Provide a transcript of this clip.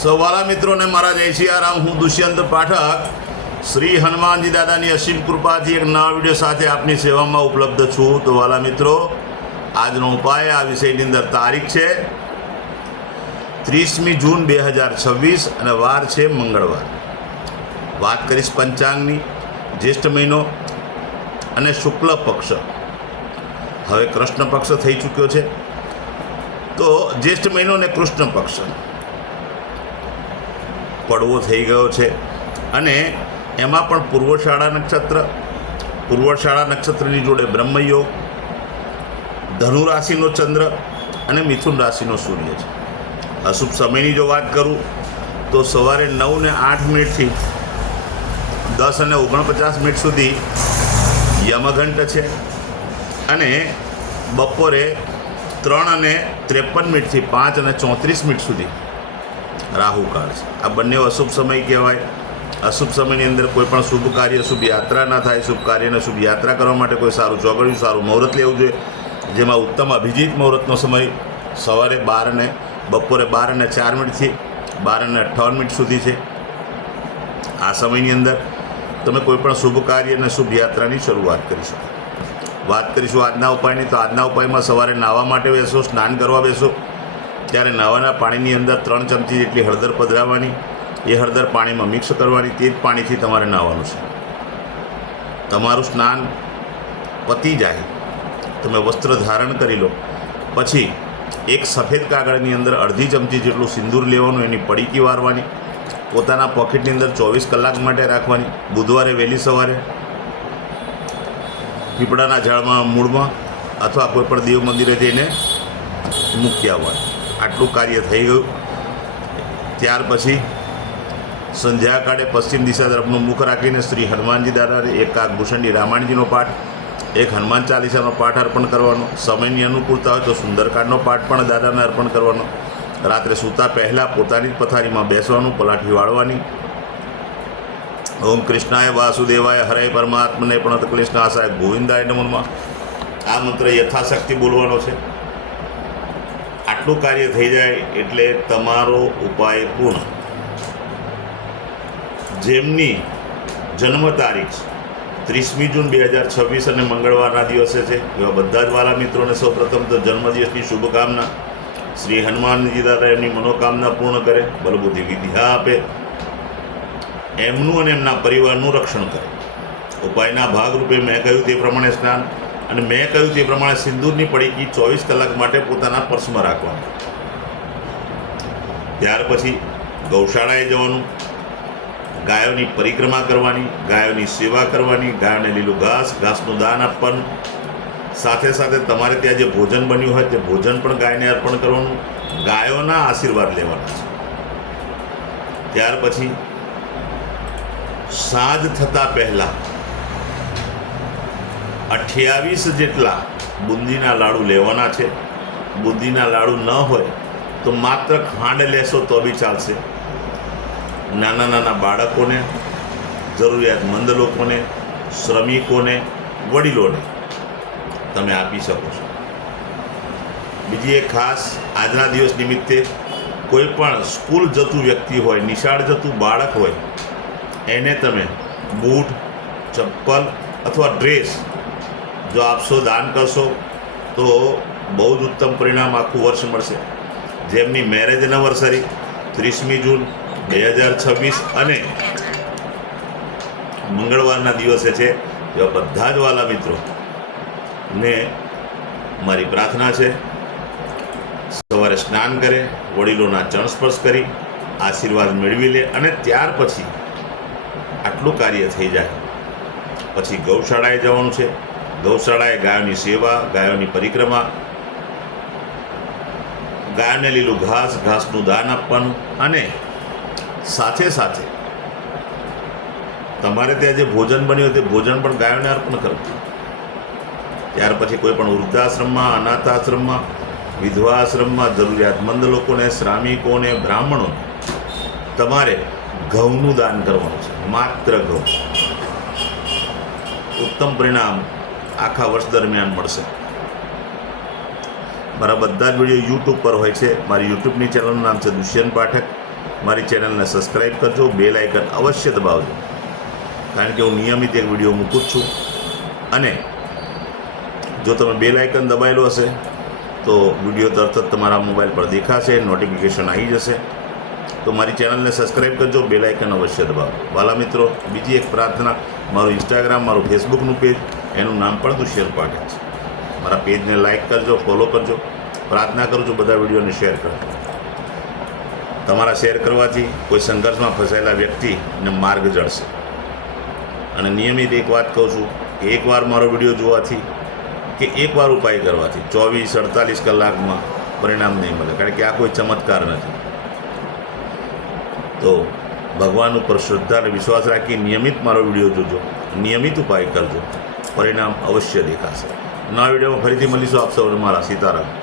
સૌવાલા મિત્રોને મારા જય સિયારામ. હું દુષ્યંત પાઠક શ્રી હનુમાનજી દાદાની અસીમ કૃપાથી એક નવા વિડીયો સાથે આપની સેવામાં ઉપલબ્ધ છું. તો વાલા મિત્રો, આજનો ઉપાય આ વિષયની અંદર તારીખ છે 30મી જૂન 2026 અને વાર છે મંગળવાર. વાત કરીશ પંચાંગની. જ્યેષ્ઠ મહિનો અને શુક્લ પક્ષ. હવે કૃષ્ણ પક્ષ થઈ ચૂક્યો છે, તો જ્યેષ્ઠ મહિનો અને કૃષ્ણ પક્ષ પડવો થઈ ગયો છે. અને એમાં પણ પૂર્વશાળા નક્ષત્રની જોડે બ્રહ્મયોગ, ધનુ રાશિનો ચંદ્ર અને મિથુન રાશિનો સૂર્ય છે. અશુભ સમયની જો વાત કરું તો સવારે 9:08 10 અને 49 સુધી યમઘંટ છે અને બપોરે 3:53 થી 5:34 સુધી રાહુકાળ છે. આ બંને અશુભ સમય કહેવાય. અશુભ સમયની અંદર કોઈ પણ શુભ કાર્ય, શુભ યાત્રા ના થાય. શુભ કાર્યને શુભ યાત્રા કરવા માટે કોઈ સારું ચોગડિયું, સારું મુહૂર્ત લેવું જોઈએ, જેમાં ઉત્તમ અભિજીત મુહૂર્તનો સમય સવારે બપોરે 12:04 થી 12:58 સુધી છે. આ સમયની અંદર તમે કોઈ પણ શુભ કાર્ય અને શુભ યાત્રાની શરૂઆત કરી શકો. વાત કરીશું આજના ઉપાયની. તો આજના ઉપાયમાં સવારે નાહવા માટે બેસો, સ્નાન કરવા બેસો ત્યારે નાવાના પાણીની અંદર 3 ચમચી જેટલી હળદર પધરાવવાની. એ હળદર પાણીમાં મિક્સ કરવાની. તે જ પાણીથી તમારે નાહવાનું છે. તમારું સ્નાન પતી જાય, તમે વસ્ત્ર ધારણ કરી લો, પછી એક સફેદ કાગળની અંદર અડધી ચમચી જેટલું સિંદૂર લેવાનું, એની પડીકી વારવાની, પોતાના પોકેટની અંદર 24 કલાક માટે રાખવાની. બુધવારે વહેલી સવારે પીપળાના ઝાડમાં મૂળમાં અથવા કોઈ પણ દેવ મંદિરે જઈને મૂકી આવવાનું. આટલું કાર્ય થઈ ગયું. ત્યાર પછી સંધ્યાકાળે પશ્ચિમ દિશા તરફનું મુખ રાખીને શ્રી હનુમાનજી દાદાને એક કાગભૂષણની રામાયણજીનો પાઠ, એક હનુમાન ચાલીસાનો પાઠ અર્પણ કરવાનો. સમયની અનુકૂળતા હોય તો સુંદરકાંડનો પાઠ પણ દાદાને અર્પણ કરવાનો. રાત્રે સૂતા પહેલાં પોતાની જ પથારીમાં બેસવાનું, પલાઠી વાળવાની. ઓમ કૃષ્ણાય વાસુદેવાય હરે પરમાત્મને પ્રણત ક્લેશનાશાય ગોવિંદાય નમઃ. આ મંત્ર યથાશક્તિ બોલવાનો છે. આટલું કાર્ય થઈ જાય એટલે તમારો ઉપાય પૂર્ણ. જેમની જન્મ તારીખ 30મી જૂન 2026 અને મંગળવારના દિવસે છે, એવા બધા જ વાલા મિત્રોને સૌપ્રથમ તો જન્મદિવસની શુભકામના. શ્રી હનુમાનજી દાદા એમની મનોકામના પૂર્ણ કરે, બલબુદ્ધિ વિદ્યા આપે, એમનું અને એમના પરિવારનું રક્ષણ કરે. ઉપાયના ભાગરૂપે મેં કહ્યું તે પ્રમાણે સ્નાન અને મેં કહ્યું તે પ્રમાણે સિંદૂરની પડીકી 24 કલાક માટે પોતાના પર્સમાં રાખવાની. ત્યાર પછી ગૌશાળાએ જવાનું, ગાયોની પરિક્રમા કરવાની, ગાયોની સેવા કરવાની, ગાયોને લીલું ઘાસનું દાન આપવાનું. સાથે સાથે તમારે ત્યાં જે ભોજન બન્યું હોય તે ભોજન પણ ગાયને અર્પણ કરવાનું. ગાયોના આશીર્વાદ લેવાના છે. ત્યાર પછી સાંજ થતાં પહેલાં 28 જેટલા બુંદીના લાડુ લેવાના છે. બુંદીના લાડુ ન હોય તો માત્ર ખાંડ લેશો તો બી ચાલશે. નાના નાના બાળકોને, જરૂરિયાતમંદ લોકોને, શ્રમિકોને, વડીલોને તમે આપી શકો છો. બીજી એક ખાસ આજના દિવસ નિમિત્તે કોઈ પણ સ્કૂલ જતું વ્યક્તિ હોય, નિશાળ જતું બાળક હોય, એને તમે બૂટ, ચપ્પલ અથવા ડ્રેસ જો આપશો, દાન કરશો તો બહુ જ ઉત્તમ પરિણામ આખું વર્ષ મળશે. જેમની મેરેજ એનિવર્સરી 30મી જૂન 2026 અને મંગળવારના દિવસે છે, એવા બધા જ વાલા મિત્રો ને મારી પ્રાર્થના છે, સવારે સ્નાન કરે, વડીલોના ચરણ સ્પર્શ કરી આશીર્વાદ મેળવી લે અને ત્યાર પછી આટલું કાર્ય થઈ જાય પછી ગૌશાળાએ જવાનું છે. ગૌશાળાએ ગાયોની સેવા, ગાયોની પરિક્રમા, ગાયોને લીલું ઘાસનું દાન આપવાનું અને સાથે સાથે તમારે ત્યાં જે ભોજન બન્યું હોય તે ભોજન પણ ગાયોને અર્પણ કરવું. ત્યાર પછી કોઈ પણ વૃદ્ધાશ્રમમાં, અનાથ આશ્રમમાં, વિધવા આશ્રમમાં જરૂરિયાતમંદ લોકોને, શ્રામિકોને, બ્રાહ્મણોને તમારે ઘઉંનું દાન કરવાનું છે. માત્ર ઘઉં. ઉત્તમ પરિણામ આખા વર્ષ દરમિયાન મળશે. મારા બધા જ વિડીયો યુટ્યુબ પર હોય છે. મારી યુટ્યુબની ચેનલનું નામ છે દુષ્યંત પાઠક. મારી ચેનલને સબસ્ક્રાઈબ કરજો, બેલ આઇકન અવશ્ય દબાવજો, કારણ કે હું નિયમિત એક વિડીયો મૂકું જ છું. અને જો તમે બેલ આઇકન દબાવેલું હશે તો વિડીયો તરત જ તમારા મોબાઈલ પર દેખાશે, નોટિફિકેશન આવી જશે. તો મારી ચેનલને સબસ્ક્રાઈબ કરજો, બેલ આઇકન અવશ્ય દબાવો. વાલા મિત્રો, બીજી એક પ્રાર્થના, મારું ઇન્સ્ટાગ્રામ, મારું ફેસબુકનું પેજ, એનું નામ પણ દુષ્યંત પાઠક છે. મારા પેજને લાઇક કરજો, ફોલો કરજો. પ્રાર્થના કરું છું બધા વિડીયોને શેર કરજો. તમારા શેર કરવાથી કોઈ સંઘર્ષમાં ફસાયેલા વ્યક્તિને માર્ગ જળશે. અને નિયમિત એક વાત કહું છું કે એકવાર મારો વિડીયો જોવાથી કે એકવાર ઉપાય કરવાથી 24-48 કલાકમાં પરિણામ નહીં મળે, કારણ કે આ કોઈ ચમત્કાર નથી. તો ભગવાન ઉપર શ્રદ્ધા અને વિશ્વાસ રાખી નિયમિત મારો વિડીયો જોજો, નિયમિત ઉપાય કરજો, પરિણામ અવશ્ય દેખાશે. નવા વિડીયોમાં ફરીથી મળીશું. આપ સૌને મારા સીતારામ.